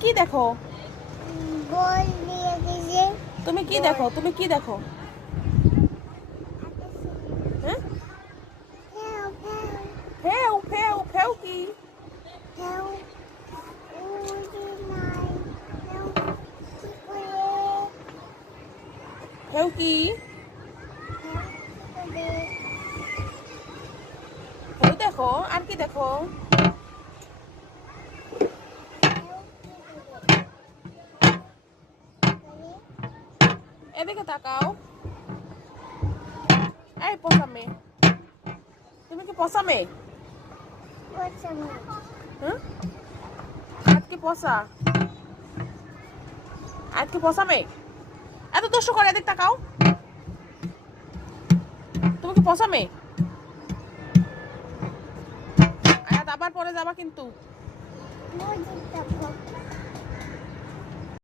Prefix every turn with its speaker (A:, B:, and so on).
A: কি দেখো? তুমি কি দেখো? তুমি কি দেখো? হ্যাঁ?
B: ফেউ
A: ফেউ
B: ফেউ
A: কি?
B: ফেউ কি?
A: ফেউ দেখো আর কি দেখো? এদিকে তাকাও। এই পচা মেয়ে। তুমি কি পচা মেয়ে? হুম আজ কি পচা? আজ কি পচা মেয়ে? এত দুষ্ট করে এদিক তাকাও। তুমি কি পচা মেয়ে? আবার পরে যাবা কিন্তু।